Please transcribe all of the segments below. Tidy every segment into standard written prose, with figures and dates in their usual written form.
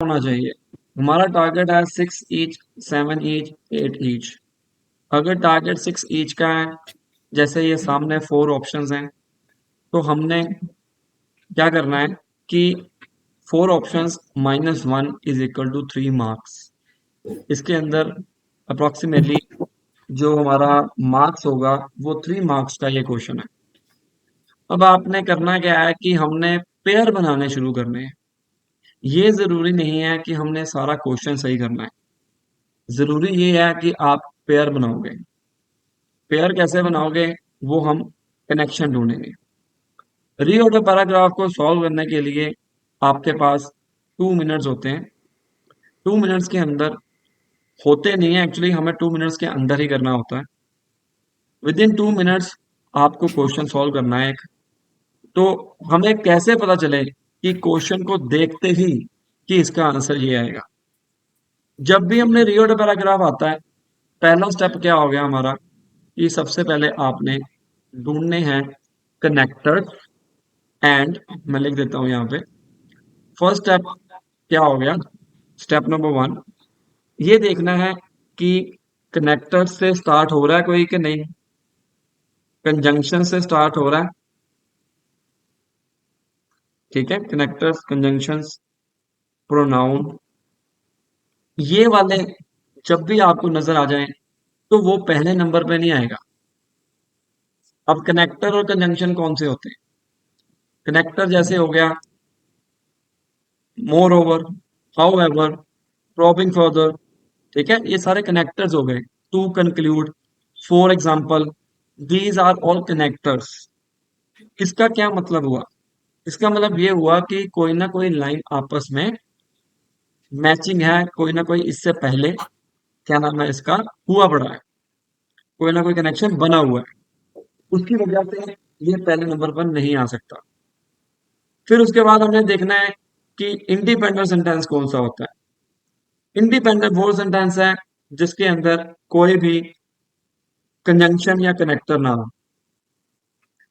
होना चाहिए। हमारा टारगेट है 6 ईच, 7 ईच, 8 ईच। अगर टारगेट 6 ईच का है, जैसे ये सामने 4 ऑप्शंस हैं, तो हमने क्या करना है कि 4 options -1 is equal to 3 marks. इसके अंदर अप्रोक्सीमेटली जो हमारा मार्क्स होगा वो 3 मार्क्स का ये क्वेश्चन है। अब आपने करना क्या है कि हमने पेयर बनाने शुरू करने हैं। ये जरूरी नहीं है कि हमने सारा क्वेश्चन सही करना है। जरूरी ये है कि आप पेयर बनाओगे। पेयर कैसे बनाओगे, वो हम कनेक्शन ढूंढेंगे। रीऑर्डर पैराग्राफ को सॉल्व करने के लिए आपके पास 2 मिनट्स होते हैं। 2 मिनट्स के अंदर होते नहीं है, एक्चुअली हमें 2 मिनट्स के अंदर ही करना होता है। विद इन 2 मिनट्स आपको क्वेश्चन सॉल्व करना है एक। तो हमें कैसे पता चले कि क्वेश्चन को देखते ही कि इसका आंसर ये आएगा। जब भी हमने रीऑर्डर पैराग्राफ आता है, पहला स्टेप क्या हो गया हमारा कि सबसे पहले आपने ढूंढने हैं कनेक्टर्स एंड, मैं लिख देता हूं यहाँ पे। फर्स्ट स्टेप क्या हो गया, स्टेप नंबर 1, ये देखना है कि कनेक्टर से स्टार्ट हो रहा है कोई कि नहीं, कंजंक्शन से स्टार्ट हो रहा है। ठीक है, कनेक्टर्स, कंजंक्शंस, प्रोनाउन, ये वाले जब भी आपको नजर आ जाए तो वो पहले नंबर पे नहीं आएगा। अब कनेक्टर और कंजंक्शन कौन से होते हैं? कनेक्टर जैसे हो गया moreover, however, probing further. ठीक है, ये सारे कनेक्टर्स हो गए। To conclude, for example, these are all connectors. इसका क्या मतलब हुआ? इसका मतलब ये हुआ कि कोई ना कोई लाइन आपस में मैचिंग है, कोई ना कोई इससे पहले क्या नाम है इसका हुआ पड़ा है, कोई ना कोई कनेक्शन बना हुआ है। उसकी वजह से ये पहले नंबर पर नहीं आ सकता। फिर उसके बाद हमने देखना है कि इंडिपेंडेंट सेंटेंस कौन सा होता है। इंडिपेंडेंट वो सेंटेंस है जिसके अंदर कोई भी कंजंक्शन या कनेक्टर ना हो।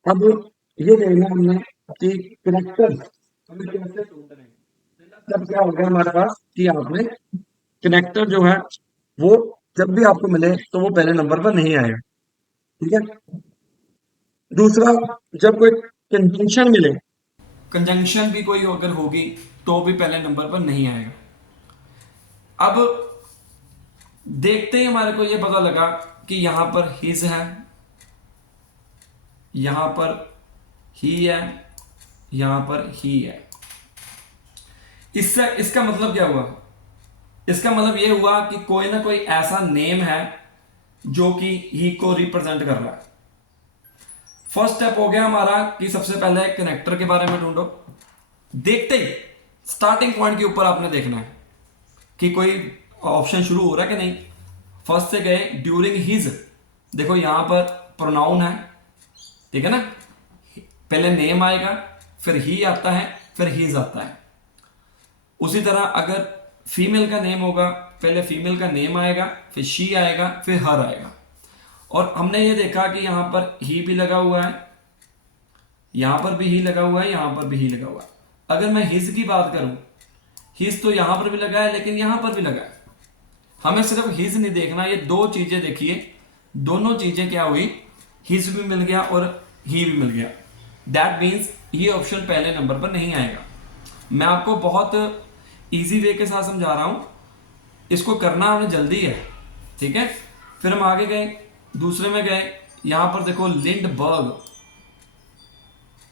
अब ये देखना हमने कि कनेक्टर हमें कैसे ढूंढ रहे हैं। तब क्या हो गया हमारे पास कि आपने कनेक्टर जो है वो जब भी आपको मिले तो वो पहले नंबर पर नहीं आएगा। ठीक है, दूसरा, जब कोई कंजंक्शन मिले, कंजंक्शन भी कोई अगर होगी तो भी पहले नंबर पर नहीं आएगा। अब देखते ही हमारे को यह पता लगा कि यहां पर हिज है, यहां पर ही है, यहां पर ही है। इससे इसका मतलब क्या हुआ? इसका मतलब यह हुआ कि कोई ना कोई ऐसा नेम है जो कि ही को रिप्रेजेंट कर रहा है। फर्स्ट स्टेप हो गया हमारा कि सबसे पहले कनेक्टर के बारे में ढूंढो। देखते ही स्टार्टिंग पॉइंट के ऊपर आपने देखना है कि कोई ऑप्शन शुरू हो रहा है कि नहीं। फर्स्ट से गए ड्यूरिंग हिज, देखो यहां पर प्रोनाउन है, ठीक है ना। पहले नेम आएगा, फिर ही आता है, फिर हीज आता है। उसी तरह अगर फीमेल का नेम होगा, पहले फीमेल का नेम आएगा, फिर शी आएगा, फिर हर आएगा। और हमने ये देखा कि यहां पर ही भी लगा हुआ है, यहां पर भी ही लगा हुआ है, यहां पर भी ही लगा हुआ है। अगर मैं हिज की बात करूं, हिज तो यहां पर भी लगा है लेकिन यहां पर भी लगा है। हमें सिर्फ हिज नहीं देखना, ये दो चीजें देखिए, दोनों चीजें क्या हुई, हिज भी मिल गया और ही भी मिल गया। दैट मीन्स ये ऑप्शन पहले नंबर पर नहीं आएगा। मैं आपको बहुत इजी वे के साथ समझा रहा हूं, इसको करना हमें जल्दी है। ठीक है, फिर हम आगे गए, दूसरे में गए। यहां पर देखो लिंडबर्ग,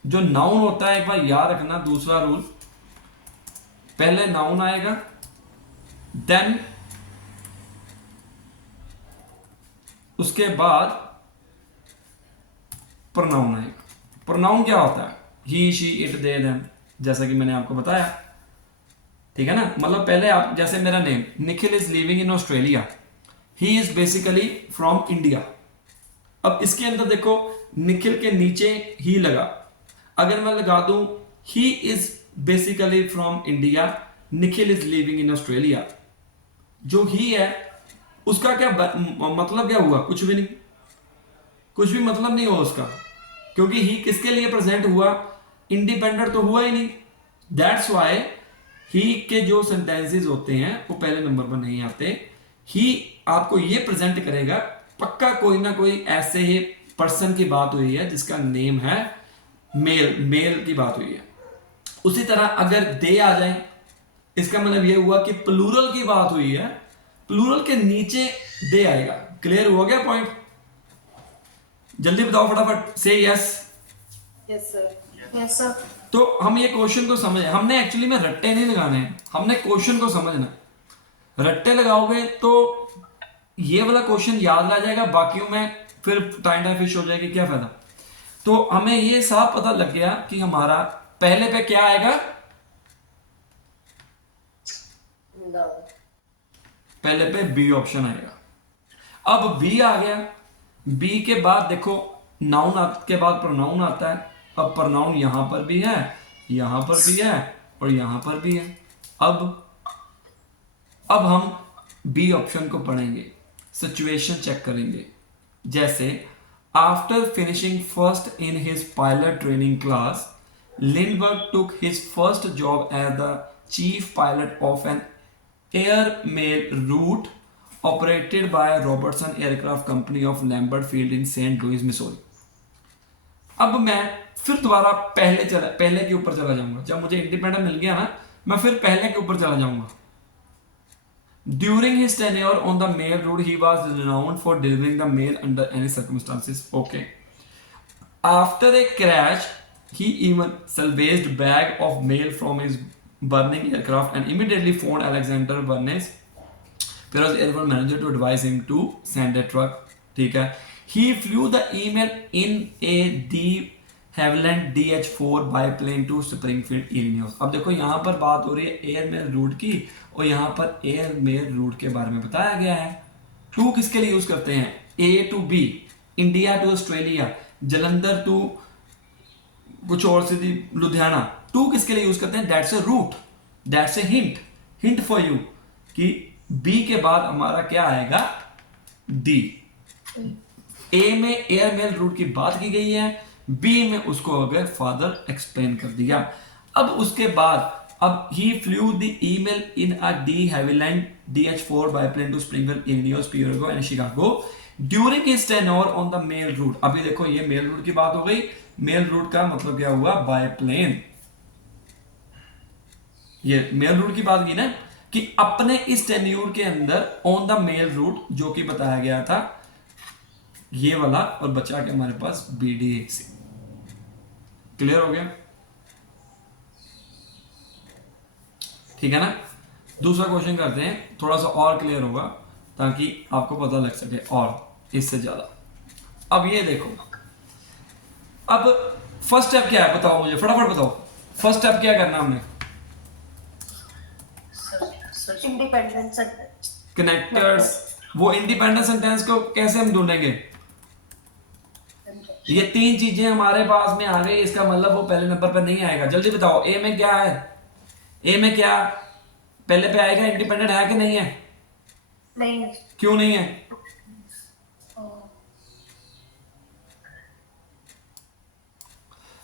जो नाउन होता है एक बार याद रखना, दूसरा रूल, पहले नाउन आएगा, देन उसके बाद प्रोनाउन आएगा। प्रोनाउन क्या होता है? ही, शी, इट, दे, देम, जैसा कि मैंने आपको बताया। ठीक है ना, मतलब पहले आप, जैसे मेरा name Nikhil is living in Australia, he is basically from India. अब इसके अंदर देखो निखिल के नीचे ही लगा, अगर मैं लगा दूं ही is basically from India, Nikhil is living in Australia, जो ही है उसका क्या मतलब क्या हुआ? कुछ भी नहीं, कुछ भी मतलब नहीं हुआ उसका, क्योंकि ही किसके लिए प्रेजेंट हुआ? इंडिपेंडेंट तो हुआ ही नहीं। दैट्स वाई ही के जो सेंटेंसेस होते हैं वो पहले नंबर पर नहीं आते। ही आपको ये प्रेजेंट करेगा, पक्का कोई ना कोई ऐसे ही पर्सन की बात हुई है जिसका नेम है मेल, मेल की बात हुई है। उसी तरह अगर दे आ जाए, इसका मतलब ये हुआ कि प्लूरल की बात हुई है, प्लूरल के नीचे दे आएगा। क्लियर हो गया पॉइंट? जल्दी बताओ फटाफट, से yes. Yes sir. Yes sir. तो हम ये क्वेश्चन को समझे, हमने एक्चुअली में रट्टे नहीं लगाने हैं, हमने क्वेश्चन को समझना। रट्टे लगाओगे तो ये वाला क्वेश्चन याद रह जाएगा, बाकियों में फिर टाइम टाइम फिश हो जाएगी, क्या फायदा। तो हमें ये साफ पता लग गया कि हमारा पहले पे क्या आएगा, पहले पे बी ऑप्शन आएगा। अब बी आ गया, बी के बाद देखो नाउन के बाद प्रोनाउन आता है। अब प्रोनाउन यहां पर भी है, यहां पर भी है और यहां पर भी है। अब हम बी ऑप्शन को पढ़ेंगे, सिचुएशन चेक करेंगे। जैसे after finishing first in his pilot training class, Lindbergh took his first job as the chief pilot of an airmail route operated by Robertson Aircraft Company of Lambert Field in Saint Louis Missouri. अब मैं फिर दोबारा पहले के ऊपर चला जाऊंगा। जब मुझे इंडिपेंडेंट मिल गया ना, मैं फिर पहले के ऊपर चला जाऊंगा। During his tenure on the mail route, he was renowned for delivering the mail under any circumstances. Okay. After a crash, he even salvaged bag of mail from his burning aircraft and immediately phoned Alexander Bernays, Pharaoh's airport manager, to advise him to send a truck. ठीक है. He flew the email in a de Havilland DH4 biplane to Springfield Illinois. अब देखो यहां पर बात हो रही है एयरमेल रूट की, और यहां पर एयरमेल रूट के बारे में बताया गया है। टू किसके लिए यूज करते हैं? A to B, India to Australia, Jalandhar to कुछ और सीधी लुधियाना। टू किसके लिए यूज करते हैं? That's a root, that's a hint, hint for you कि बी के बाद हमारा क्या आएगा? डी। ए में एयरमेल रूट की बात की गई है, बी में उसको अगर फादर एक्सप्लेन कर दिया। अब उसके बाद अब he flew the email in a de Havilland DH4 biplane to Springfield Illinois Peoria and Chicago during his tenure on the mail route. अभी देखो ये मेल रूट की बात हो गई, मेल रूट का मतलब क्या हुआ? बाईप्लेन। ये मेल रूट की बात की ना, कि अपने इस टेन्योर के अंदर ऑन द मेल रूट जो कि बताया गया था, ये वाला, और बचा के हमारे पास BDAC। क्लियर हो गया? ठीक है ना? दूसरा क्वेश्चन करते हैं, थोड़ा सा और क्लियर होगा ताकि आपको पता लग सके और इससे ज्यादा। अब ये देखो, अब फर्स्ट स्टेप क्या है बताओ मुझे, फटाफट बताओ। फर्स्ट स्टेप क्या करना हमने? Independent sentence, connectors. वो इंडिपेंडेंट सेंटेंस को कैसे हम ढूंढेंगे? ये तीन चीजें हमारे पास में आ गई, इसका मतलब वो पहले नंबर पर नहीं आएगा। जल्दी बताओ, ए में क्या है? ए में क्या पहले पे आएगा? इंडिपेंडेंट है कि नहीं है? नहीं है। क्यों नहीं है?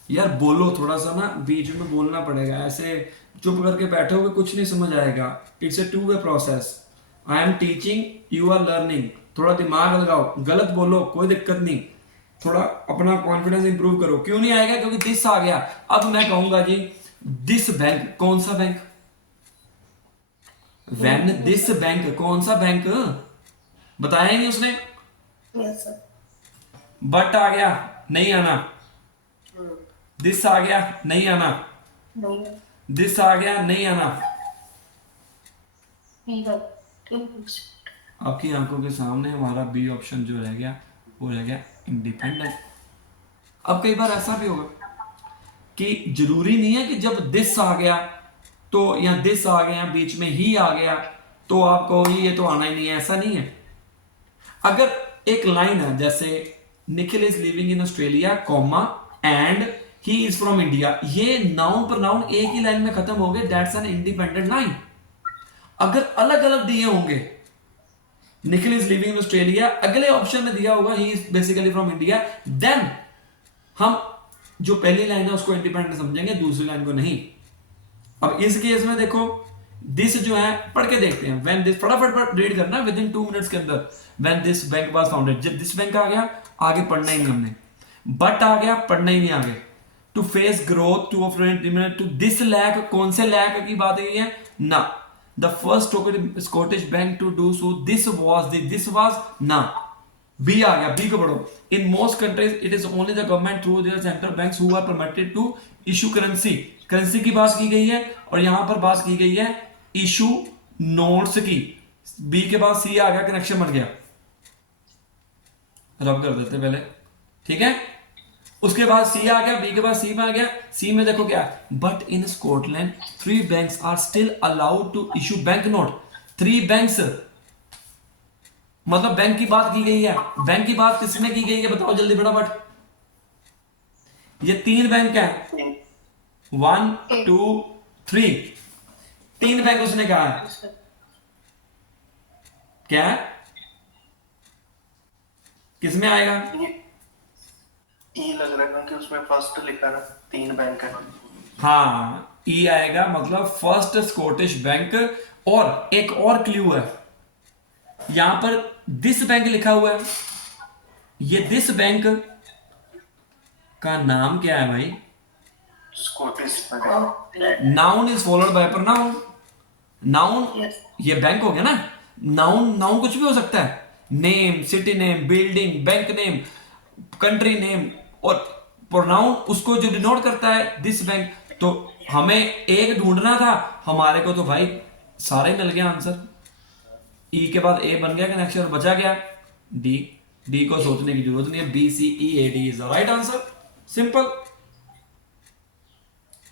यार बोलो थोड़ा सा ना, बीच में बोलना पड़ेगा। ऐसे चुप करके बैठोगे कुछ नहीं समझ आएगा। It's a 2 way process. I am teaching, you are learning. थोड़ा दिमाग लगाओ, गलत बोलो कोई दिक्कत नहीं, थोड़ा अपना कॉन्फिडेंस इंप्रूव करो। क्यों नहीं आएगा? क्योंकि दिस आ गया। अब मैं कहूंगा जी दिस बैंक, कौन सा बैंक? व्हेन दिस बैंक, कौन सा बैंक? बताया ही नहीं उसने। Yes sir. बट आ गया, नहीं आना। दिस आ गया, नहीं आना। नहीं। दिस आ गया, नहीं आना। आपकी आंखों के सामने हमारा बी ऑप्शन जो रह गया वो रह गया इंडिपेंडेंट। अब कई बार ऐसा भी होगा कि जरूरी नहीं है कि जब दिस आ गया तो, या दिस आ गया बीच में ही आ गया तो आप कहो ये तो आना ही नहीं है, ऐसा नहीं है। अगर एक लाइन है जैसे Nikhil is living in Australia comma and he is from India, ये नाउन प्रोनाउन एक ही लाइन में खत्म हो गए, दैट्स एन इंडिपेंडेंट लाइन। अगर अलग अलग दिए होंगे, Nikhil is living in Australia, अगले ऑप्शन में दिया होगा ही is basically from India, then हम जो पहली लाइन है उसको इंडिपेंडेंट समझेंगे, दूसरी लाइन को नहीं। अब इस केस में देखो दिस जो है पढ़ के देखते हैं, व्हेन दिस फटाफट रीड करना विद इन 2 मिनट्स के अंदर। When this bank was founded, जब दिस बैंक आ गया आगे पढ़ना ही नहीं हमने, बट आ गया पढ़ना ही नहीं आगे। To face growth, to of to this lack, कौन से लैक की बात है ना, the first Scottish bank to do so, this was ना, बी आ गया, बी को पढ़ो। In most countries it is only the government through their central banks who are permitted to issue currency, currency की बात की गई है, और यहां पर बात की गई है इशू नोट्स की। बी के बाद सी आ गया, कनेक्शन बन गया, रब कर देते पहले, ठीक है। उसके बाद सी आ गया, बी के बाद सी में आ गया। सी में देखो क्या, but in Scotland 3 banks are still allowed to issue bank note. 3 banks मतलब बैंक की बात की गई है, बैंक की बात किसमें की गई है बताओ जल्दी फटाफट। ये 3 बैंक है, 1 2 3, 3 बैंक उसने कहा है, क्या है, किसमें आएगा? ई लग रहा है क्योंकि उसमें फर्स्ट लिखा है 3 बैंक है। हाँ ई आएगा, मतलब फर्स्ट स्कॉटिश बैंक। और एक और क्लू है, यहां पर दिस बैंक लिखा हुआ है, ये दिस बैंक का नाम क्या है भाई? Scottish noun is followed by pronoun. Noun Yes. ये बैंक हो गया ना, नाउन नाउन कुछ भी हो सकता है, name, city name, building, bank name, country name, और प्रोनाउन उसको जो डिनोट करता है दिस बैंक। तो हमें एक ढूंढना था, हमारे को तो भाई सारे मिल गया आंसर। ई के बाद ए बन गया कनेक्शन, बचा गया डी। डी को सोचने की जरूरत नहीं है, B C E A D is the right answer, simple.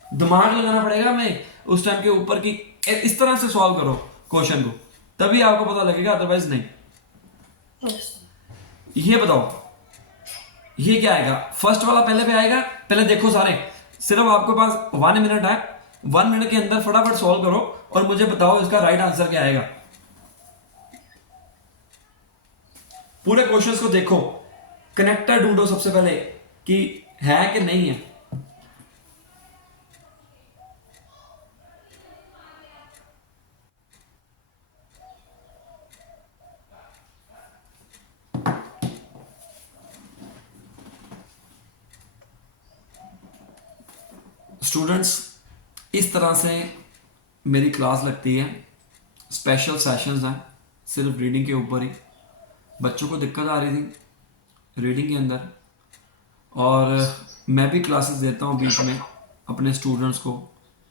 दिमाग लगाना पड़ेगा हमें उस टाइम के ऊपर की, इस तरह से सॉल्व करो क्वेश्चन को, तभी आपको पता लगेगा, अदरवाइज नहीं। Yes. ये बताओ ये क्या आएगा, फर्स्ट वाला पहले पे आएगा, पहले देखो सारे, सिर्फ आपके पास 1 मिनट है, 1 मिनट के अंदर फटाफट सॉल्व करो और मुझे बताओ इसका राइट आंसर क्या आएगा। पूरे क्वेश्चंस को देखो, कनेक्टर ढूंढो सबसे पहले कि है कि नहीं है। स्टूडेंट्स इस तरह से मेरी क्लास लगती है, स्पेशल सेशंस हैं सिर्फ रीडिंग के ऊपर ही। बच्चों को दिक्कत आ रही थी रीडिंग के अंदर, और मैं भी क्लासेस देता हूँ बीच में अपने स्टूडेंट्स को,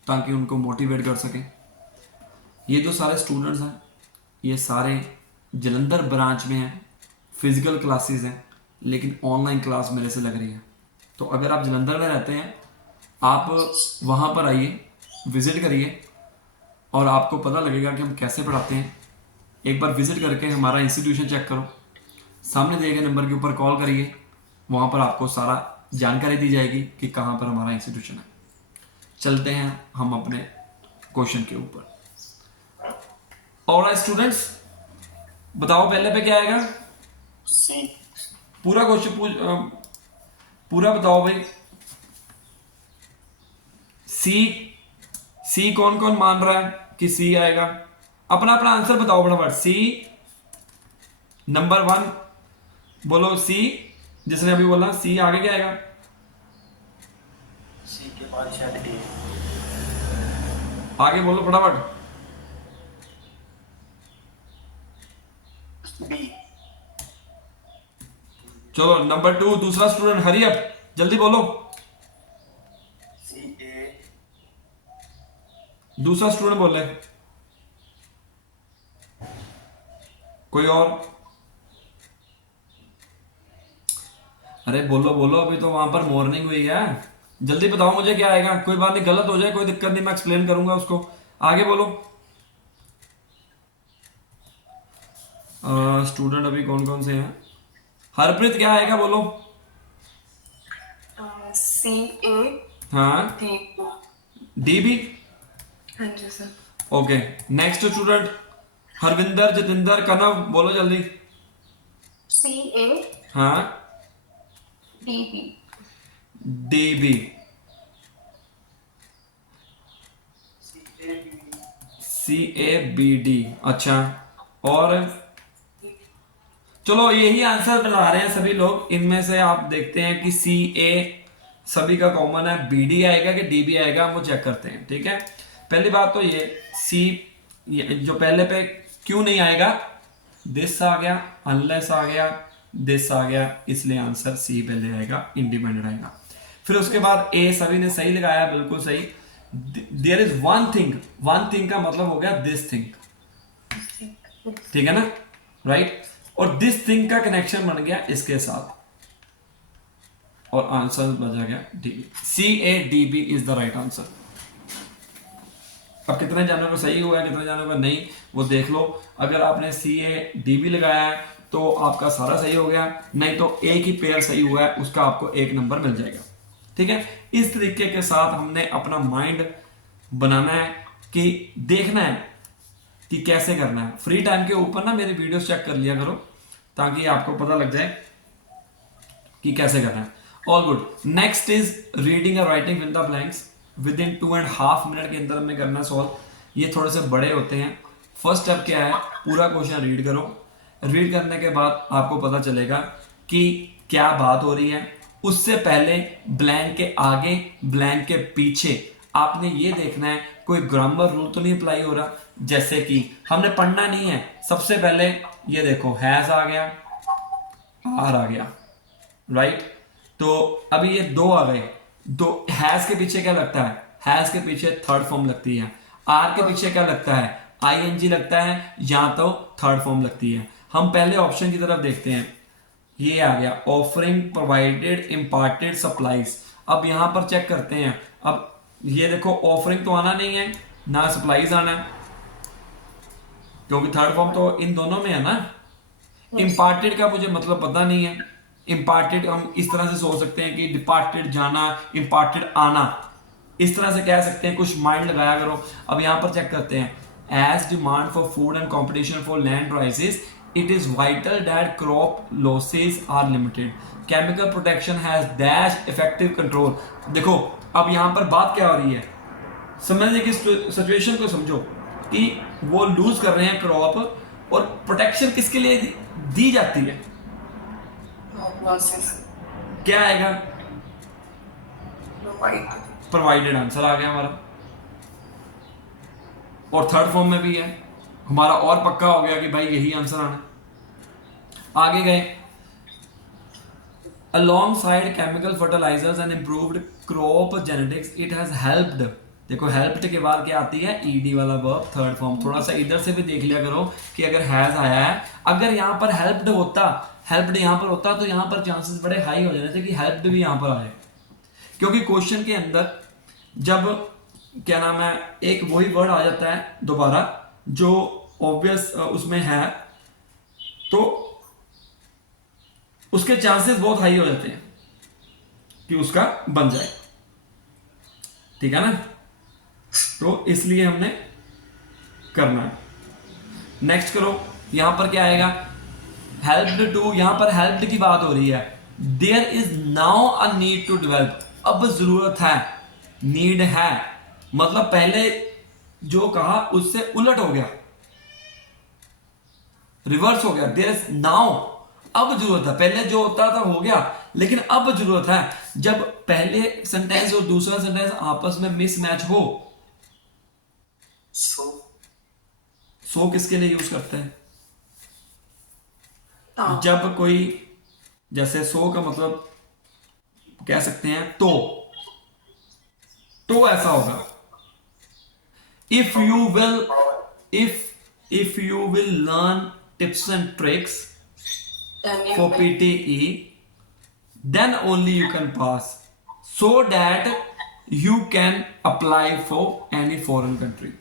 ताकि उनको मोटिवेट कर सकें। ये जो सारे स्टूडेंट्स हैं ये सारे जलंधर ब्रांच में हैं, फिजिकल क्लासेस हैं, लेकिन ऑनलाइन क्लास मेरे से लग रही है। तो अगर आप जलंधर में रहते हैं, आप वहाँ पर आइए, विज़िट करिए, और आपको पता लगेगा कि हम कैसे पढ़ाते हैं। एक बार विज़िट करके हमारा इंस्टीट्यूशन चेक करो, सामने दिए गए नंबर के ऊपर कॉल करिए, वहाँ पर आपको सारा जानकारी दी जाएगी कि कहाँ पर हमारा इंस्टीट्यूशन है। चलते हैं हम अपने क्वेश्चन के ऊपर। और स्टूडेंट्स बताओ पहले पे क्या आएगा? सी। पूरा क्वेश्चन पूरा बताओ भाई। सी, सी कौन कौन मान रहा है कि सी आएगा? अपना अपना आंसर बताओ फटाफट। सी नंबर 1 बोलो, सी जिसने अभी बोला सी, आगे क्या आएगा? सी के बाद शायद डी। आगे बोलो फटाफट। बी। चलो नंबर 2, दूसरा स्टूडेंट, हरी अप, जल्दी बोलो। सी ए। दूसरा स्टूडेंट बोले, कोई और? अरे बोलो बोलो, अभी तो वहां पर मॉर्निंग हुई है, जल्दी बताओ मुझे क्या आएगा। कोई बात नहीं, गलत हो जाए कोई दिक्कत नहीं, मैं एक्सप्लेन करूंगा उसको। आगे बोलो। स्टूडेंट अभी कौन कौन से हैं? हरप्रीत क्या आएगा बोलो। सी ए हाँ, डी। डी भी। हाँ जी sir. Okay, next student Harvinder, Jatinder, Kanav, बोलो जल्दी। सी ए हाँ, D B. D B. C A B. CABD, अच्छा। और चलो यही आंसर बता रहे हैं सभी लोग। इनमें से आप देखते हैं कि CA सभी का कॉमन है, BD आएगा कि DB आएगा, वो चेक करते हैं। ठीक है, पहली बात तो ये जो पहले पे क्यों नहीं आएगा, दिस आ गया, अनलेस आ गया, दिस आ गया, इसलिए आंसर C पहले आएगा, इंडिपेंडेंट आएगा। फिर उसके बाद A सभी ने सही लगाया, बिल्कुल सही। देयर इज वन थिंग का मतलब हो गया दिस थिंग, ठीक है ना, राइट। और दिस थिंग का कनेक्शन बन गया इसके साथ, और आंसर बचा गया DB। CADB is the right answer. अब कितने जानों को सही हुआ है, कितने जानों को नहीं, वो देख लो। अगर आपने CADB लगाया है तो आपका सारा सही हो गया, नहीं तो एक ही पेयर सही हुआ है, उसका आपको 1 नंबर मिल जाएगा। ठीक है, इस तरीके के साथ हमने अपना माइंड बनाना है कि देखना है कि कैसे करना है। फ्री टाइम के ऊपर ना मेरी वीडियोस चेक कर लिया करो, ताकि आपको पता लग जाए कि कैसे करना है। All good. Next is reading और writing with the blanks. Within 2.5 minute के अंदर में करना सॉल्व। ये थोड़े से बड़े होते हैं। फर्स्ट स्टेप क्या है, पूरा क्वेश्चन रीड करो। रीड करने के बाद आपको पता चलेगा कि क्या बात हो रही है। उससे पहले ब्लैंक के आगे, ब्लैंक के पीछे आपने ये देखना है कोई ग्रामर रूल तो नहीं अप्लाई हो रहा। जैसे कि हमने पढ़ना नहीं है, सबसे पहले ये देखो हैज आ गया, आर आ गया, राइट। तो अभी ये 2 आ गए। दो हैज के पीछे क्या लगता है, हैज के पीछे थर्ड फॉर्म लगती है। आर के पीछे क्या लगता है, ING लगता है, या तो थर्ड फॉर्म लगती है। हम पहले ऑप्शन की तरफ देखते हैं। ये आ गया ऑफरिंग, प्रोवाइडेड, इम्पार्टेड, सप्लाईज। अब यहां पर चेक करते हैं। अब ये देखो ऑफरिंग तो आना नहीं है, ना सप्लाईज आना है, क्योंकि थर्ड फॉर्म तो इन दोनों में है ना। इम्पार्टेड का मुझे मतलब पता नहीं है। इम्पार्टेड हम इस तरह से सोच सकते हैं कि डिपार्टेड जाना, इम्पार्टेड आना, इस तरह से कह सकते हैं। कुछ माइंड लगाया करो। अब यहां पर चेक करते हैं। As demand for food and competition for land rises, it is vital that crop losses are limited. Chemical protection has dash effective control. देखो अब यहां पर बात क्या हो रही है, समझने की सिचुएशन को समझो कि वो लूज कर रहे हैं क्रॉप, और प्रोटेक्शन किसके लिए दी जाती है, losses क्या आएगा, provide प्रोवाइडेड। आंसर आ गया हमारा, और थर्ड फॉर्म में भी है हमारा, और पक्का हो गया कि भाई यही आंसर आना। आगे गए। Alongside chemical fertilizers and improved crop genetics, it has helped। देखो हेल्प्ड के बाद क्या आती है, ED वाला वर्ब, थर्ड फॉर्म। थोड़ा सा इधर से भी देख लिया करो कि अगर हैज आया है, अगर यहाँ पर हेल्प्ड होता, हेल्प्ड यहाँ पर होता, तो यहाँ पर चांसेस बड़े हाई हो जाने थे कि हेल्प्ड भी यहाँ पर आए। क्योंकि क्वेश्चन के अंदर जब क्या नाम है, एक वही वर्ड आ जाता है दोबारा जो ऑब्वियस उसमें है, तो उसके चांसेस बहुत हाई हो जाते हैं कि उसका बन जाए। ठीक है ना, तो इसलिए हमने करना है। नेक्स्ट करो। यहां पर क्या आएगा, हेल्प्ड टू। यहां पर हेल्प्ड की बात हो रही है। There is now a need to develop. अब जरूरत है, नीड है, मतलब पहले जो कहा उससे उलट हो गया, रिवर्स हो गया। देयर इज नाउ, अब जरूरत है। पहले जो होता था हो गया, लेकिन अब जरूरत है। जब पहले सेंटेंस और दूसरा सेंटेंस आपस में मिसमैच हो। सो किसके लिए यूज करते हैं, जब कोई, जैसे सो का मतलब कह सकते हैं तो ऐसा होगा। If you will learn tips and tricks for PTE, then only you can pass, so that you can apply for any foreign country.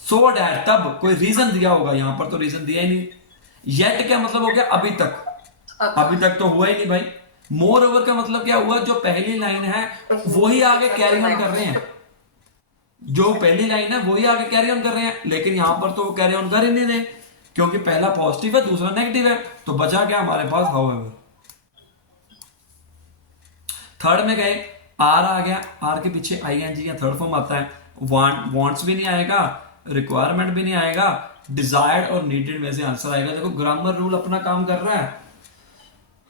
So that, तब कोई रीजन दिया होगा, यहां पर तो रीजन दिया ही नहीं। yet क्या मतलब हो गया, अभी तक, अभी तक तो हुआ ही नहीं भाई। मोर ओवर का मतलब क्या हुआ, जो पहली लाइन है वही आगे कैरी ऑन कर रहे हैं, जो पहली लाइन है वही आगे कैरी ऑन कर रहे हैं, लेकिन यहां पर तो वो कैरी ऑन कर ही नहीं रहे, क्योंकि पहला पॉजिटिव है दूसरा नेगेटिव है। तो बचा क्या हमारे पास, हाउएवर। थर्ड में गए, आर आ गया, आर के पीछे ING या थर्ड फॉर्म आता है। वांट्स भी नहीं आएगा, रिक्वायरमेंट भी नहीं आएगा, डिजायर्ड और नीडेड में से आंसर आएगा। देखो ग्रामर रूल अपना काम कर रहा है।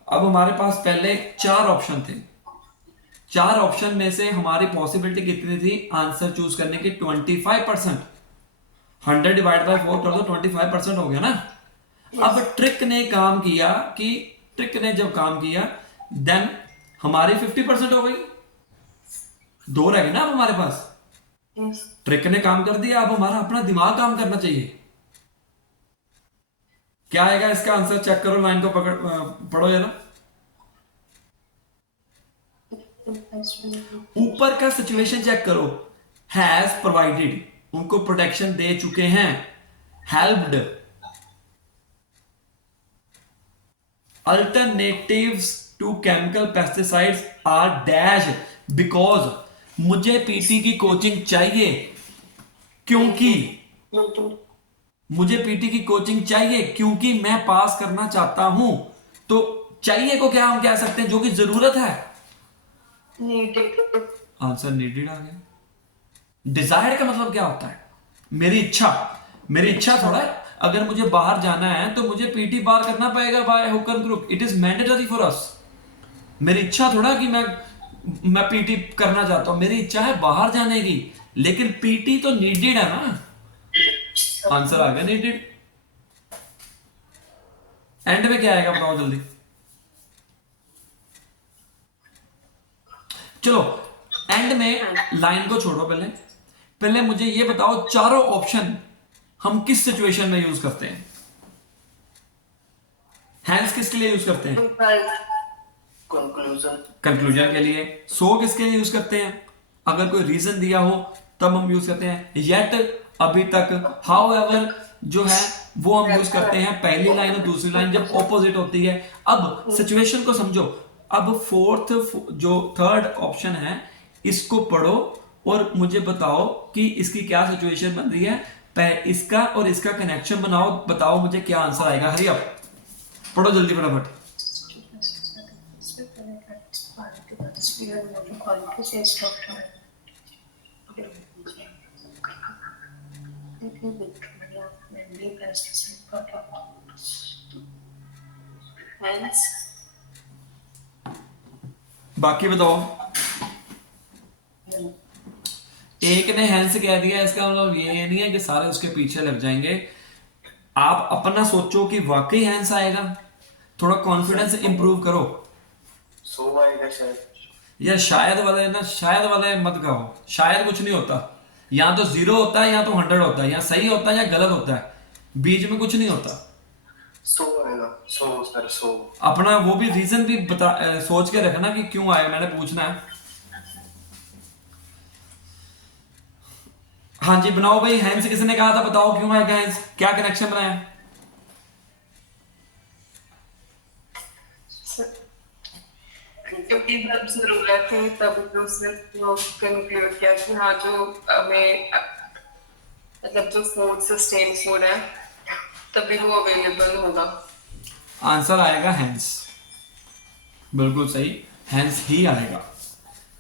अब हमारे पास पहले 4 ऑप्शन थे, 4 ऑप्शन में से हमारी पॉसिबिलिटी कितनी थी आंसर चूज करने की? 25%। 100 डिवाइड बाय 4 कर दो, 25% हो गया ना। अब ट्रिक ने काम किया कि ट्रिक ने जब काम किया देन हमारी 50% हो गई, 2 रह गए ना अब हमारे पास। Yes. ट्रिक ने काम कर दिया, अब हमारा अपना दिमाग काम करना चाहिए। क्या आएगा इसका आंसर? चेक करो, लाइन को पढ़ो जरा। ऊपर का सिचुएशन चेक करो। हैज प्रोवाइडेड, उनको प्रोटेक्शन दे चुके हैं। Helped, alternatives to chemical pesticides are dash because, मुझे पीटी की कोचिंग चाहिए क्योंकि, मुझे पीटी की कोचिंग चाहिए क्योंकि मैं पास करना चाहता हूं। तो चाहिए को क्या हम कह सकते हैं? जो कि जरूरत है। Needed. आंसर नीडेड आ गया। डिजायर का मतलब क्या होता है? मेरी इच्छा। मेरी इच्छा थोड़ा है, अगर मुझे बाहर जाना है तो मुझे पीटी पार करना पड़ेगा by hook and crook. It is mandatory for us. मेरी इच्छा थोड़ा कि मैं पीटी करना चाहता हूं, मेरी इच्छा है बाहर जाने की, लेकिन पीटी तो नीडेड है ना। आंसर आ गया नीडेड। एंड में क्या आएगा बताओ जल्दी। चलो एंड में लाइन को छोड़ो, पहले मुझे ये बताओ, चारों ऑप्शन हम किस सिचुएशन में यूज करते हैं? हैंस किसके लिए यूज करते हैं? कंक्लूजन। कंक्लूजन के लिए। सो किसके लिए यूज करते हैं? अगर कोई रीजन दिया हो तब हम यूज करते हैं। येट, अभी तक। हाउएवर जो है वो हम यूज करते हैं पहली लाइन और दूसरी लाइन जब ऑपोजिट होती है। अब सिचुएशन को समझो। अब जो थर्ड ऑप्शन है इसको पढ़ो और मुझे बताओ कि इसकी क्या सिचुएशन बन रही है। इसका और इसका कनेक्शन बनाओ, बताओ मुझे क्या आंसर आएगा। हरी अप, पढ़ो जल्दी फटाफट। Hence. बाकी बताओ। एक ने हैंस कह दिया, इसका मतलब ये नहीं है कि सारे उसके पीछे लग जाएंगे। आप अपना सोचो कि वाकई हैंस आएगा, थोड़ा कॉन्फिडेंस इंप्रूव करो। सो आएगा शायद। या शायद वाले मत कहो। शायद कुछ नहीं होता, या तो 0 होता है या तो 100 होता है, या सही होता है या गलत होता है, बीच में कुछ नहीं होता। सो आएगा। सो सर, सो। अपना वो भी रीजन भी सोच के रखना कि क्यों आया, मैंने पूछना है। हाँ जी बनाओ भाई। हैंस किसने कहा था? बताओ क्यों आएगा हैंस, क्या कनेक्शन बनाया? क्योंकि जब जरूरत थी तब उसने वो कंक्लूड किया कि हाँ जो हमें मतलब जो फूड सस्टेन फूड है तभी वो अवेलेबल होगा। आंसर आएगा हैंस, बिल्कुल सही, हैंस ही आएगा।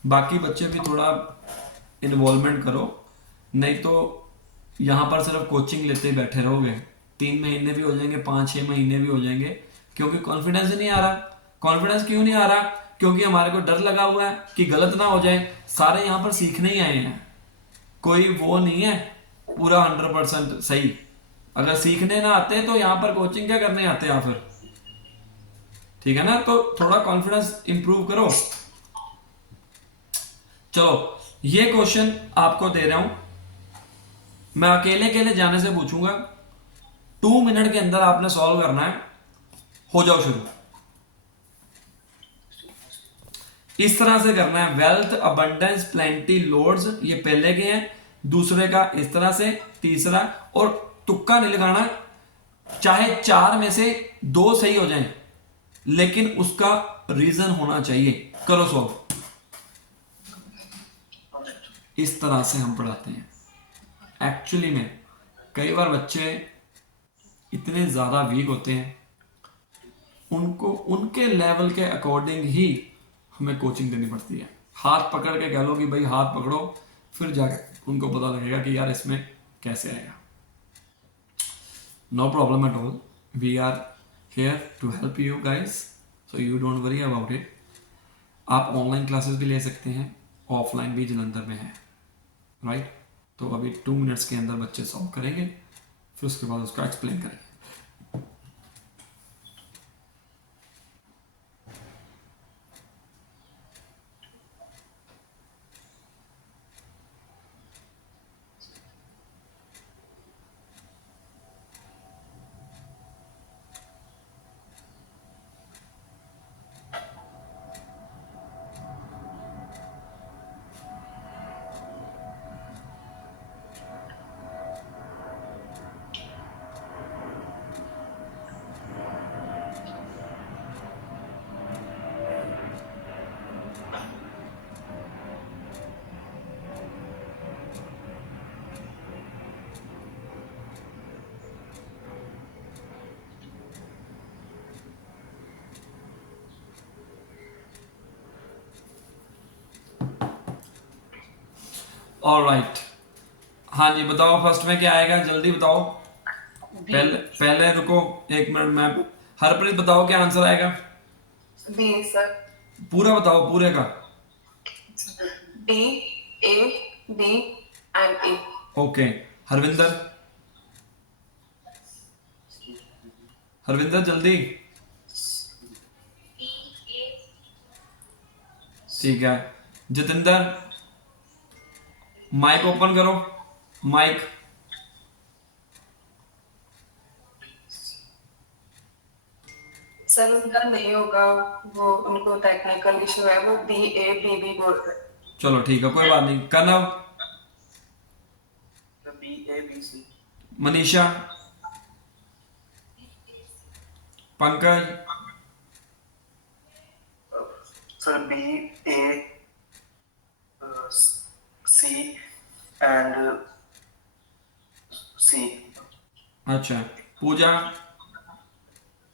बाकी बच्चे भी थोड़ा इन्वॉल्वमेंट करो, नहीं तो यहाँ पर सिर्फ कोचिंग लेते बैठे रहोगे। 3 महीने भी हो जाएंगे, 5-6 महीने भी हो जाएंगे, क्योंकि कॉन्फिडेंस नहीं आ रहा। कॉन्फिडेंस क्यों नहीं आ रहा? क्योंकि हमारे को डर लगा हुआ है कि गलत ना हो जाए। सारे यहाँ पर सीखने ही आए हैं, कोई वो नहीं है पूरा 100% सही। अगर सीखने ना आते तो यहाँ पर कोचिंग क्या करने आते हैं फिर? ठीक है ना? तो थोड़ा कॉन्फिडेंस इंप्रूव करो। चलो ये क्वेश्चन आपको दे रहा हूं, मैं अकेले जाने से पूछूंगा। 2 मिनट के अंदर आपने सॉल्व करना है। हो जाओ शुरू। इस तरह से करना है। वेल्थ, अबंडेंस, प्लेंटी, लॉर्ड्स, ये पहले के हैं। दूसरे का इस तरह से, तीसरा, और तुक्का नहीं लगाना। चाहे 4 में से 2 सही हो जाएं, लेकिन उसका रीजन होना चाहिए। करो सॉल्व। इस तरह से हम पढ़ाते हैं। एक्चुअली में कई बार बच्चे इतने ज्यादा वीक होते हैं, उनको उनके लेवल के अकॉर्डिंग ही हमें कोचिंग देनी पड़ती है। हाथ पकड़ के कह लो कि भाई हाथ पकड़ो, फिर जाकर उनको पता लगेगा कि यार इसमें कैसे आएगा। No problem at all, we are here to help you guys, so you don't worry about it. आप ऑनलाइन क्लासेस भी ले सकते हैं, ऑफलाइन भी जलंधर में है, राइट। तो अभी 2 मिनट्स के अंदर बच्चे सॉल्व करेंगे, फिर उसके बाद उसका एक्सप्लेन करेंगे। ऑलराइट, हाँ जी बताओ फर्स्ट में क्या आएगा, जल्दी बताओ। पहले रुको 1 मिनट, मैं हरप्रीत बताओ क्या आंसर आएगा। B sir. पूरा बताओ, पूरे का। B, A, B and A. Okay, Harvinder, Harvinder जल्दी। ठीक है, जितेंद्र माइक ओपन करो, माइक। सर उनका नहीं होगा, वो उनको टेक्निकल इशू है, वो बी ए बी बी बोल रहे हैं। चलो ठीक है, कोई बात नहीं। Kanav, B A B C. Manisha, Pankaj, sir B A C and C. अच्छा, Pooja,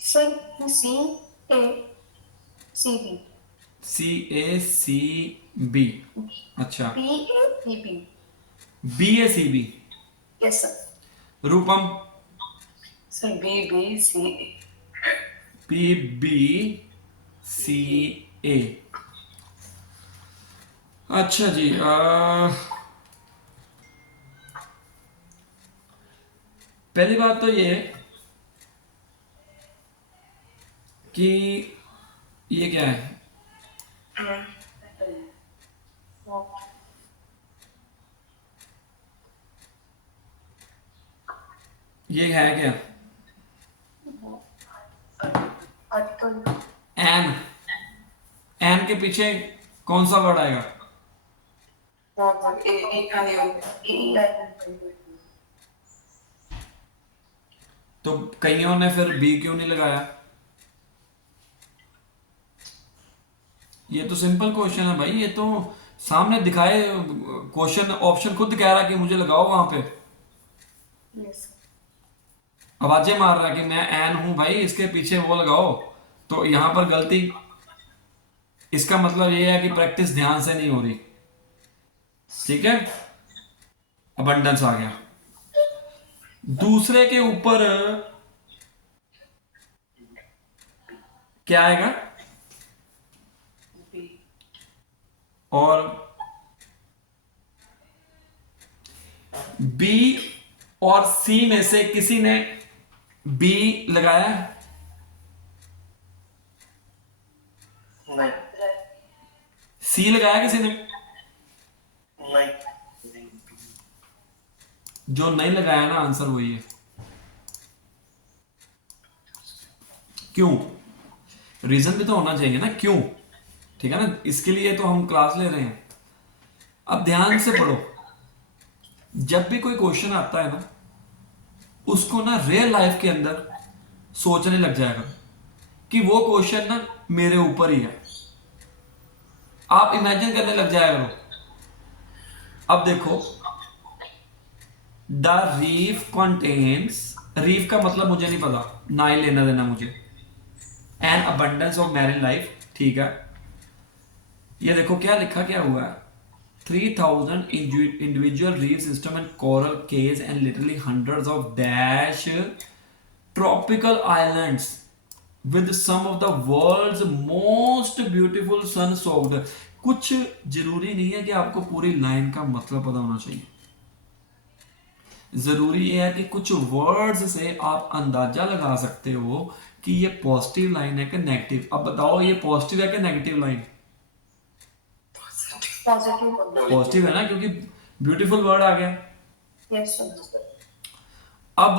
sir C A C B. CACB। अच्छा, B A B B. BACB। Yes sir. Rupam, sir B B C A. BBCA। अच्छा जी, पहली बात तो ये कि ये क्या है, ये है क्या, एन। एन के पीछे कौन सा वर्ड आएगा। तो कईयों ने फिर बी क्यों नहीं लगाया। ये तो सिंपल क्वेश्चन है भाई, ये तो सामने दिखाए क्वेश्चन, ऑप्शन खुद कह रहा है कि मुझे लगाओ वहां पे। आवाजें मार रहा है कि मैं एन हूं भाई, इसके पीछे वो लगाओ। तो यहां पर गलती, इसका मतलब ये है कि प्रैक्टिस ध्यान से नहीं हो रही। ठीक है, अबंडेंस आ गया। दूसरे के ऊपर क्या आएगा, और बी और सी में से किसी ने बी लगाया। नहीं। सी लगाया किसी ने। नहीं। जो नहीं लगाया ना, आंसर वही है। क्यों, रीजन भी तो होना चाहिए ना, क्यों। ठीक है ना, इसके लिए तो हम क्लास ले रहे हैं। अब ध्यान से पढ़ो, जब भी कोई क्वेश्चन आता है ना, उसको ना रियल लाइफ के अंदर सोचने लग जाएगा कि वो क्वेश्चन ना मेरे ऊपर ही है। आप इमेजिन करने लग जाया करो। अब देखो, द रीफ कंटेन्स, रीफ का मतलब मुझे नहीं पता, ना ही लेना देना मुझे। N abundance of marine life, ठीक है। ये देखो क्या लिखा क्या हुआ है, 3,000 individual reef system and coral cays and literally hundreds of dash tropical islands with some of the world's most beautiful sun-soaked. कुछ जरूरी नहीं है कि आपको पूरी लाइन का मतलब पता होना चाहिए, जरूरी ये है कि कुछ वर्ड्स से आप अंदाजा लगा सकते हो कि ये पॉजिटिव लाइन है कि नेगेटिव. अब बताओ ये पॉजिटिव है कि नेगेटिव लाइन? पॉजिटिव। पॉजिटिव है ना, क्योंकि ब्यूटीफुल वर्ड आ गया. Yes sir. अब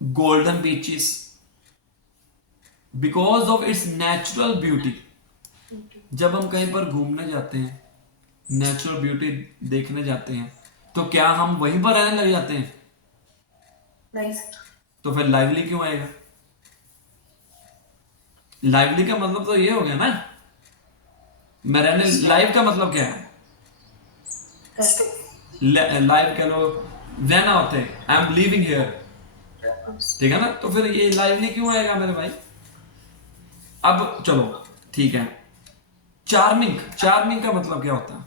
golden beaches because of its natural beauty. जब हम कहीं पर घूमने जाते हैं, नेचुरल ब्यूटी देखने जाते हैं, तो क्या हम वहीं पर रहने लग जाते हैं? नहीं सर। तो फिर लाइवली क्यों आएगा? लाइवली का मतलब तो ये हो गया ना, मैं रहने. लाइव का मतलब क्या है? लाइव कह लो, रहना होते हैं, आई एम लिविंग हियर, ठीक है ना. तो फिर ये लाइवली क्यों आएगा मेरे भाई? अब चलो ठीक है. चार्मिंग, चार्मिंग का मतलब क्या होता है?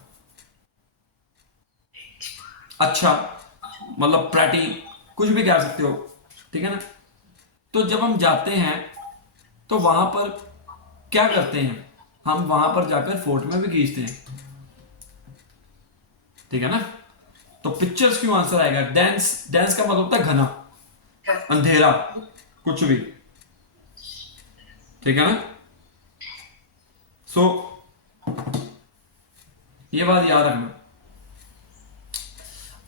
अच्छा, मतलब प्रैटी, कुछ भी कह सकते हो, ठीक है ना. तो जब हम जाते हैं तो वहां पर क्या करते हैं? हम वहां पर जाकर फोटो में भी खींचते हैं, ठीक है ना. तो पिक्चर्स क्यों आंसर आएगा? डेंस, डेंस का मतलब होता है घना, अंधेरा, कुछ भी, ठीक है ना. सो ये बात याद रखना.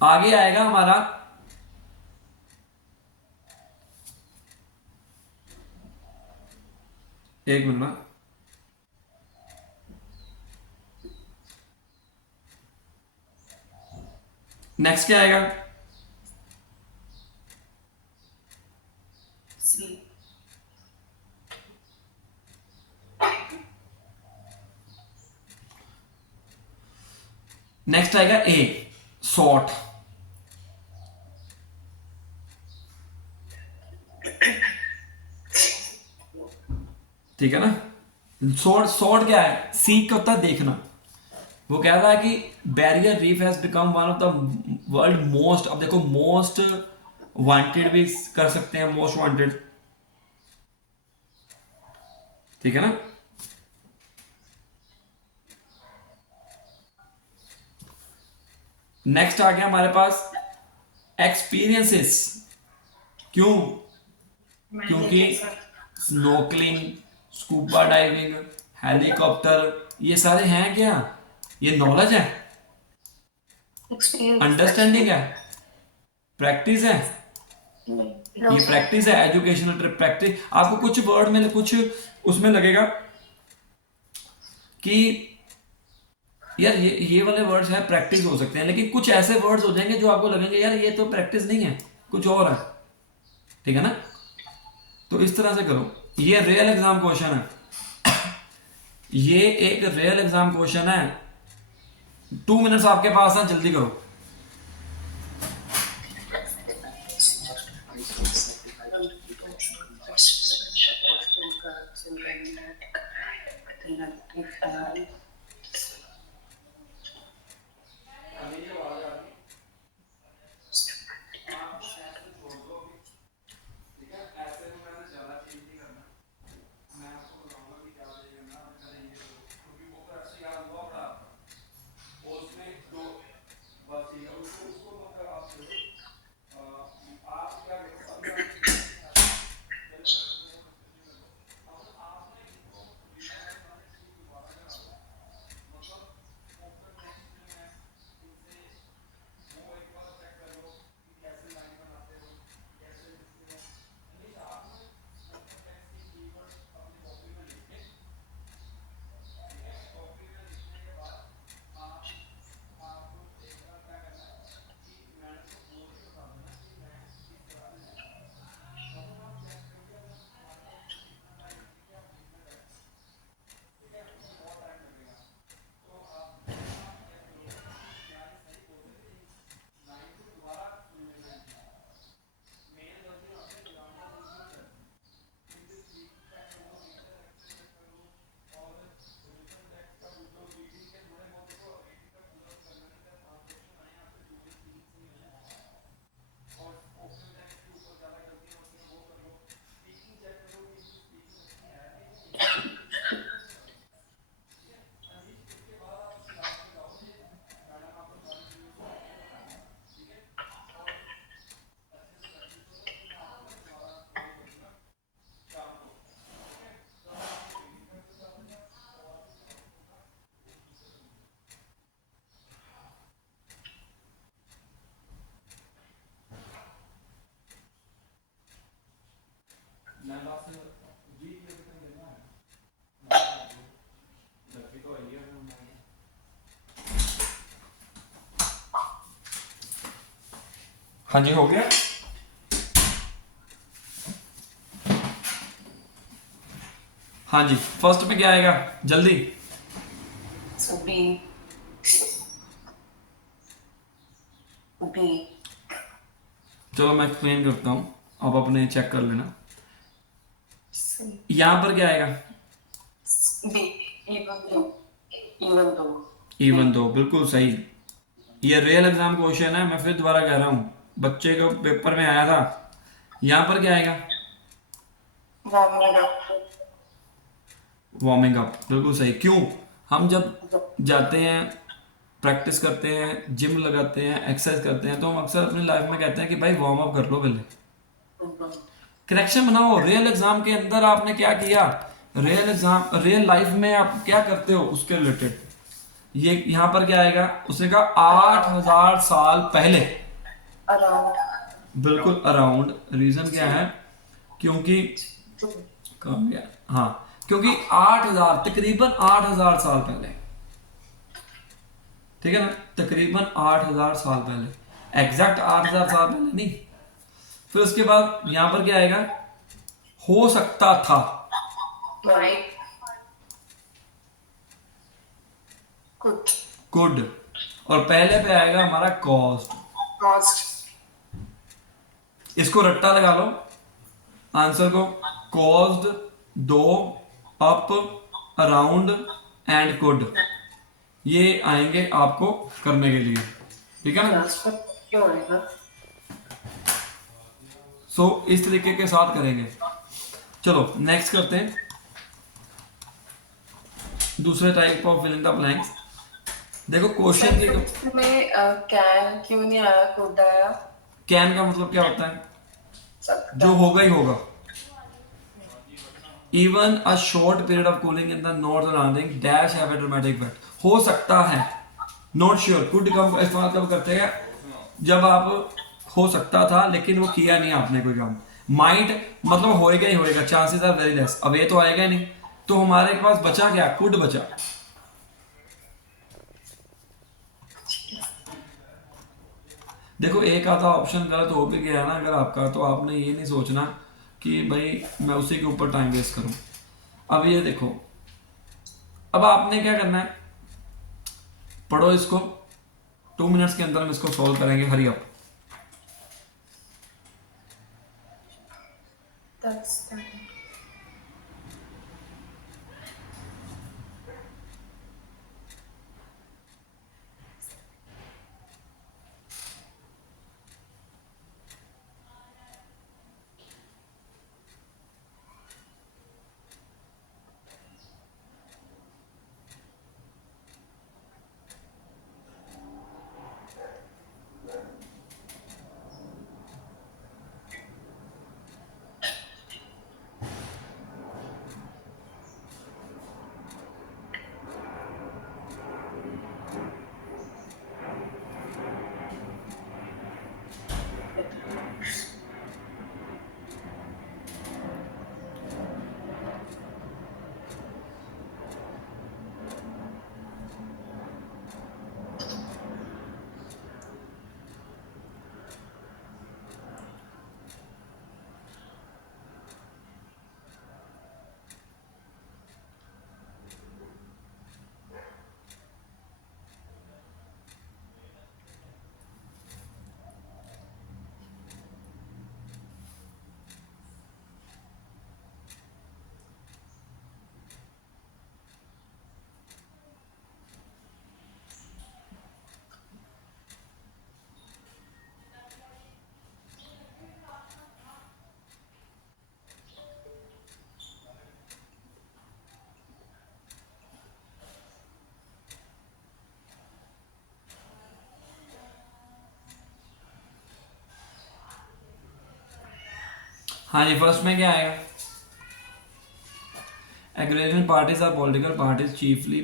आगे आएगा हमारा एक मिनट. नेक्स्ट क्या आएगा? सी। नेक्स्ट आएगा ए, सॉर्ट, ठीक है ना. सॉर्ट, सॉर्ट क्या है? सी का होता है देखना. वो कह रहा है कि barrier reef has become one of the world most. अब देखो, मोस्ट वांटेड भी कर सकते हैं, मोस्ट वांटेड, ठीक है ना. नेक्स्ट आ गया हमारे पास एक्सपीरियंसेस. क्यों? क्योंकि स्नोकलिंग, स्कूबा डाइविंग, हेलीकॉप्टर, ये सारे हैं क्या? ये नॉलेज है, अंडरस्टैंडिंग है, प्रैक्टिस है. ये प्रैक्टिस है, एजुकेशनल ट्रिप प्रैक्टिस. आपको कुछ वर्ड में, कुछ उसमें लगेगा कि यार ये वाले वर्ड्स हैं, प्रैक्टिस हो सकते हैं, लेकिन कुछ ऐसे वर्ड्स हो जाएंगे जो आपको लगेंगे यार ये तो प्रैक्टिस नहीं है, कुछ और है, ठीक है ना. तो इस तरह से करो. ये रियल एग्जाम क्वेश्चन है, ये एक रियल एग्जाम क्वेश्चन है. 2 मिनट्स आपके पास है, जल्दी करो. उसमें 2 हाँ जी, हो गया। हाँ जी, फर्स्ट में क्या आएगा जल्दी? So B. B. चलो मैं एक्सप्लेन करता हूँ, आप अपने चेक कर लेना। C. यहाँ पर क्या आएगा? B. Even though. Even though. Even though, बिल्कुल सही। ये रियल एग्जाम क्वेश्चन है, मैं फिर दोबारा कह रहा हूँ, बच्चे को पेपर में आया था। यहाँ पर क्या आएगा? Warming up. वार्मिंग अप, बिल्कुल सही। क्यों? हम जब जाते हैं, प्रैक्टिस करते हैं, जिम लगाते हैं, एक्सरसाइज करते हैं, तो हम अक्सर अपनी लाइफ में कहते हैं कि भाई वार्म अप कर लो पहले। कनेक्शन बनाओ। रियल एग्जाम के अंदर आपने क्या किया? रियल लाइफ में आप क्या करते हो उसके रिलेटेड। ये यहाँ पर क्या आएगा? उसने कहा 8000 साल पहले। Around. बिल्कुल अराउंड। रीजन क्या है? क्योंकि कहाँ गया? हाँ, क्योंकि 8000, तकरीबन 8000 साल पहले, ठीक है ना, तकरीबन 8000 साल पहले, एग्जैक्ट 8000 साल पहले नहीं। फिर उसके बाद यहां पर क्या आएगा? हो सकता था। Might. Could. कुड। और पहले पे आएगा हमारा कॉस्ट। Caused. इसको रट्टा लगा लो आंसर को। कॉज्ड, दो, अप, अराउंड एंड कुड, ये आएंगे आपको करने के लिए, ठीक है ना। Caused. क्यों आएगा? सो इस तरीके के साथ करेंगे। चलो नेक्स्ट करते हैं दूसरे type of filling the blanks. देखो क्वेश्चन की में कैन क्यों नहीं आया? कुड आया? कैन का मतलब क्या होता है? सकता. जो होगा ही होगा। Even a short period of cooling in the north surrounding dash have a dramatic effect. हो सकता है, नॉट श्योर। कुड का इस्तेमाल कब करते हैं? जब आप हो सकता था लेकिन वो किया नहीं आपने कोई काम। माइट मतलब होएगा ही होएगा, चांसेस आर वेरी लेस। अब ये तो आएगा ही नहीं, तो हमारे पास बचा क्या? कुड बचा। देखो एक आधा ऑप्शन गलत हो भी गया ना अगर आपका, तो आपने ये नहीं सोचना कि भाई मैं उसी के ऊपर टाइम वेस्ट करूं। अब ये देखो, अब आपने क्या करना है, पढ़ो इसको, 2 मिनट्स के अंदर हम इसको सॉल्व करेंगे। Hurry up. That's fine. हाँ जी, फर्स्ट में क्या आएगा? Agrarian parties are political parties chiefly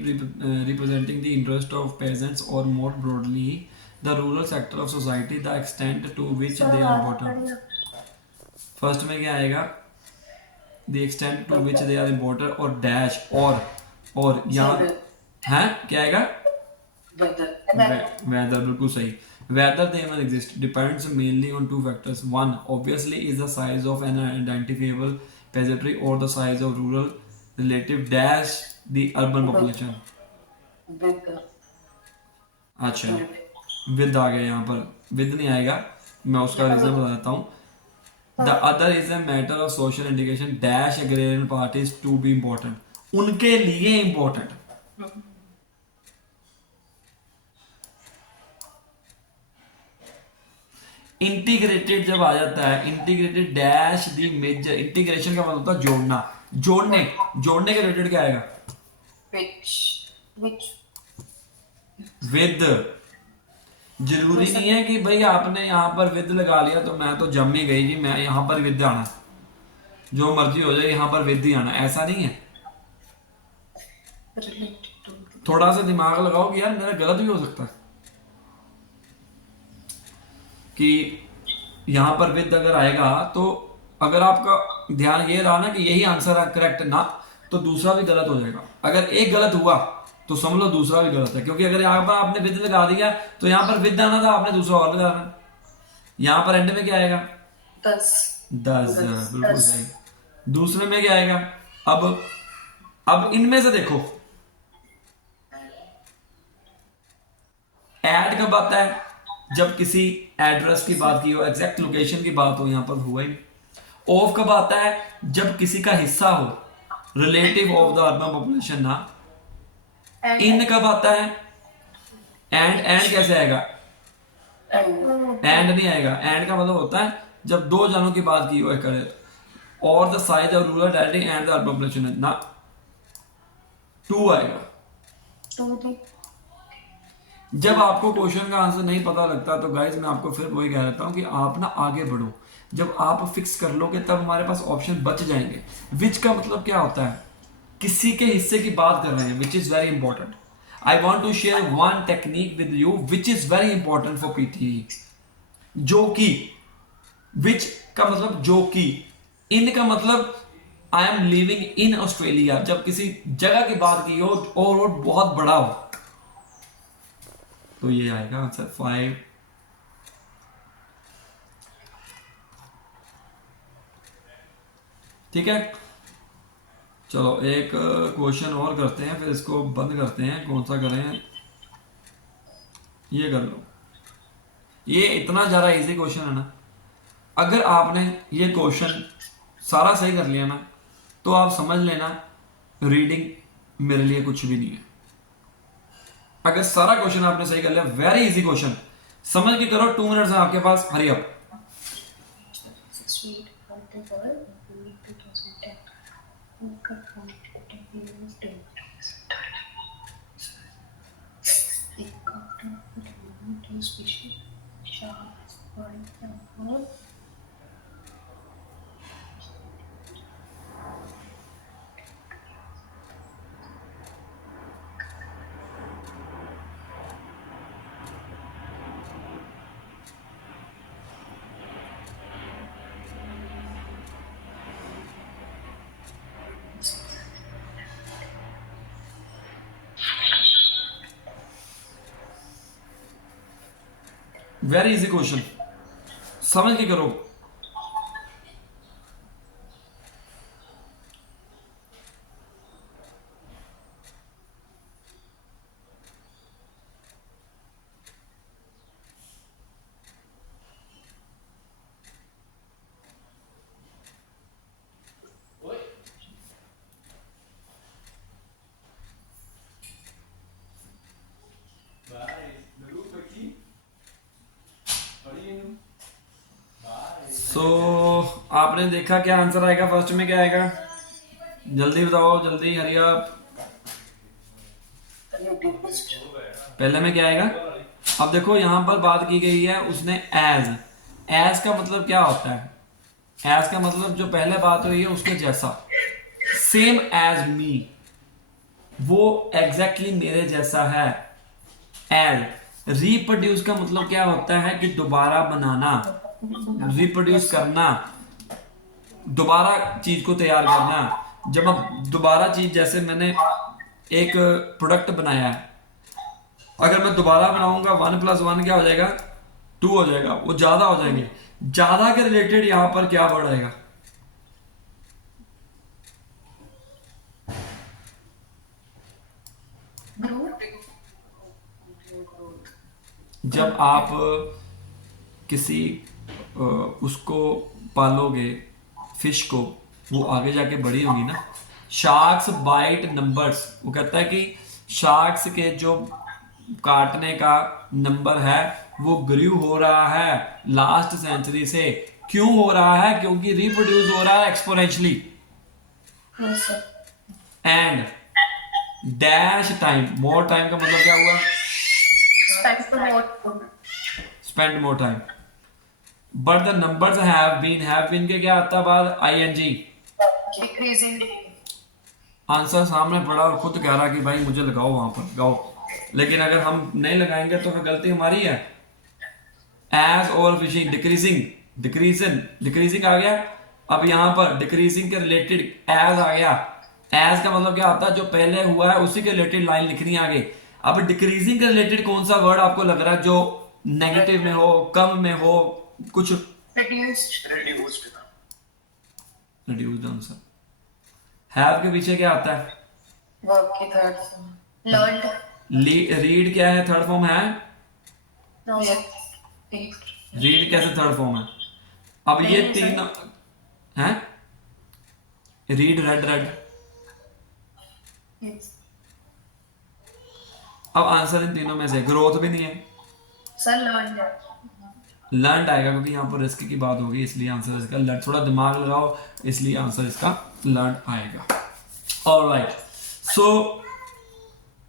representing the interest of peasants or more broadly the rural sector of society, the extent to which they are important. First में क्या आएगा? The extent to which they are important, और dash और यहाँ है क्या आएगा? Weather, बिल्कुल सही। Whether they even exist depends mainly on two factors. One, obviously, is the size of an identifiable peasantry or the size of rural relative dash the urban population. अच्छा, with आ गया यहाँ पर, with नहीं आएगा, मैं उसका रीजन बता देता हूँ। The other is a matter of social indication dash agrarian parties to be important. उनके लिए important. इंटीग्रेटेड जब आ जाता है, integrated dash the major, integration का मतलब होता है जोड़ना, जोड़ने के रिलेटेड क्या आएगा? विद। जरूरी नहीं है कि भाई आपने यहाँ पर विद लगा लिया तो मैं तो जम ही गई जी, मैं यहाँ पर विद आना, जो मर्जी हो जाए यहाँ पर विद ही आना, ऐसा नहीं है। थोड़ा सा दिमाग लगाओ कि यार मेरा गलत भी हो सकता है कि यहाँ पर विद अगर आएगा तो अगर आपका ध्यान ये रहा ना कि यही आंसर है करेक्ट ना, तो दूसरा भी गलत हो जाएगा। अगर एक गलत हुआ तो समझ लो दूसरा भी गलत है, क्योंकि अगर यहाँ पर आपने विद लगा दिया तो यहाँ पर विद आना था, आपने दूसरा और लगाना। यहाँ पर एंड में क्या आएगा? 10, बिल्कुल सही। दूसरे में क्या आएगा? अब इनमें से देखो, ऐड कब आता है? जब किसी एड्रेस की बात की हो, एग्जैक्ट लोकेशन की बात हो, यहाँ पर हुआ ही। ऑफ कब आता है? जब किसी का हिस्सा हो, relative of the urban population ना। इन कब आता है? एंड कैसे आएगा? एंड नहीं आएगा। एंड का मतलब होता है जब दो जानों की बात की हो करे, और the size of rural territory and the urban population ना, 2 आएगा। जब आपको क्वेश्चन का आंसर नहीं पता लगता तो गाइज मैं आपको फिर वही कह देता हूं कि आप ना आगे बढ़ो। जब आप फिक्स कर लोगे तब हमारे पास ऑप्शन बच जाएंगे। विच का मतलब क्या होता है? किसी के हिस्से की बात कर रहे हैं, which is very important. I want to share one technique with you which is very important for PT. जो कि, विच का मतलब जो कि, इन का मतलब I am living in Australia. जब किसी जगह की बात की हो और वो बहुत बड़ा हो तो ये आएगा आंसर 5। ठीक है, चलो एक क्वेश्चन और करते हैं, फिर इसको बंद करते हैं। कौन सा करें? ये कर लो। ये इतना ज़्यादा इजी क्वेश्चन है ना, अगर आपने ये क्वेश्चन सारा सही कर लिया ना तो आप समझ लेना रीडिंग मेरे लिए कुछ भी नहीं है। अगर सारा क्वेश्चन आपने सही कर लिया, वेरी इजी क्वेश्चन, समझ के करो। 2 मिनट्स हैं आपके पास, hurry up. Very easy question, समझ के करो। सो आपने देखा क्या आंसर आएगा? फर्स्ट में क्या आएगा? जल्दी बताओ, जल्दी, हरी अप। पहले में क्या आएगा? अब देखो यहां पर बात की गई है उसने एज का मतलब क्या होता है? एज का मतलब जो पहले बात हुई है उसके जैसा, सेम एज मी, वो एग्जैक्टली मेरे जैसा है। एड रिप्रोड्यूस का मतलब क्या होता है कि दोबारा बनाना, रिप्रोड्यूस करना। दोबारा चीज को तैयार करना है। जब हम दोबारा चीज, जैसे मैंने एक प्रोडक्ट बनाया है, अगर मैं दोबारा बनाऊंगा 1+1 क्या हो जाएगा, 2 हो जाएगा, वो ज्यादा हो जाएंगे। ज्यादा के रिलेटेड यहां पर क्या वर्ड आएगा? जब आप किसी उसको पालोगे, फिश को, वो आगे जाके बड़ी होगी ना। शार्क्स बाइट नंबर्स, वो कहता है कि शार्क्स के जो काटने का नंबर है वो ग्रू हो रहा है लास्ट सेंचुरी से। क्यों हो रहा है? क्योंकि रिप्रोड्यूस हो रहा है exponentially. Yes, sir. And dash time, more time का मतलब क्या हुआ? Spend more. Spend more time. But the numbers have been के क्या आता है बाद? आईएनजी। Decreasing. आंसर सामने पड़ा और खुद कह रहा कि भाई मुझे लगाओ, वहां पर लगाओ। लेकिन अगर हम नहीं लगाएंगे तो फिर गलती हमारी है। As overfishing, decreasing, decreasing आ गया। अब यहां पर डिक्रीजिंग के रिलेटेड एज आ गया। एज का मतलब क्या होता है? जो पहले हुआ है उसी के रिलेटेड लाइन लिखनी है आगे। अब डिक्रीजिंग के रिलेटेड कौन सा वर्ड आपको लग रहा है जो नेगेटिव में हो, कम में हो, कुछ? Reduced. reduced reduced answer. Have के पीछे क्या आता है? Work की third form. Learned. रीड क्या है? थर्ड फॉर्म है। No, sir. Read. रीड कैसे थर्ड फॉर्म है? अब ये नहीं, तीन हैं। Read, red. Yes. अब आंसर इन तीनों में से ग्रोथ भी नहीं है। Sir, learned. लर्न आएगा क्योंकि यहाँ पर रिस्क की बात होगी, इसलिए आंसर इसका लर्न। थोड़ा दिमाग लगाओ, इसलिए आंसर इसका लर्न आएगा। ऑलराइट, सो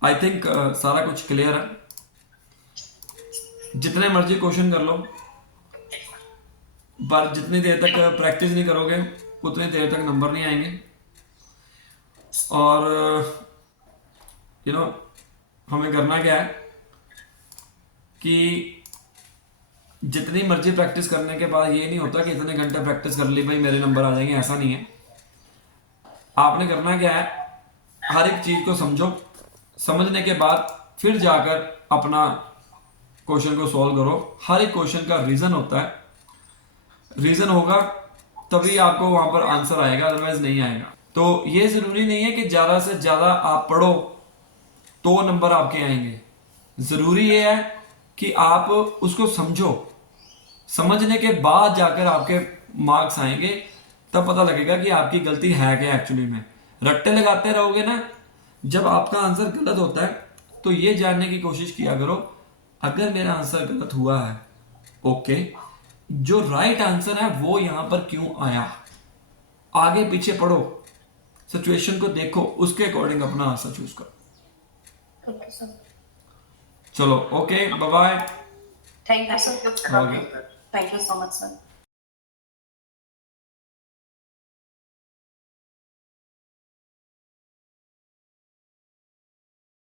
आई थिंक सारा कुछ क्लियर है। जितने मर्जी क्वेश्चन कर लो, पर जितनी देर तक प्रैक्टिस नहीं करोगे उतनी देर तक नंबर नहीं आएंगे। और यू नो हमें करना क्या है कि जितनी मर्जी प्रैक्टिस करने के बाद ये नहीं होता कि इतने घंटे प्रैक्टिस कर ली भाई मेरे नंबर आ जाएंगे, ऐसा नहीं है। आपने करना क्या है, हर एक चीज को समझो, समझने के बाद फिर जाकर अपना क्वेश्चन को सॉल्व करो। हर एक क्वेश्चन का रीजन होता है, रीजन होगा तभी आपको वहां पर आंसर आएगा, अदरवाइज नहीं आएगा। तो ये जरूरी नहीं है कि ज्यादा से ज्यादा आप पढ़ो तो नंबर आपके आएंगे। जरूरी ये है कि आप उसको समझो, समझने के बाद जाकर आपके मार्क्स आएंगे, तब पता लगेगा कि आपकी गलती है क्या एक्चुअली में। रट्टे लगाते रहोगे ना, जब आपका आंसर गलत होता है तो ये जानने की कोशिश किया करो अगर मेरा आंसर गलत हुआ है, ओके, जो राइट आंसर है वो यहां पर क्यों आया। आगे पीछे पढ़ो, सिचुएशन को देखो, उसके अकॉर्डिंग अपना आंसर चूज करो। Okay, sir. चलो, okay, bye bye. Thank you, sir. Okay. Thank you so much, sir.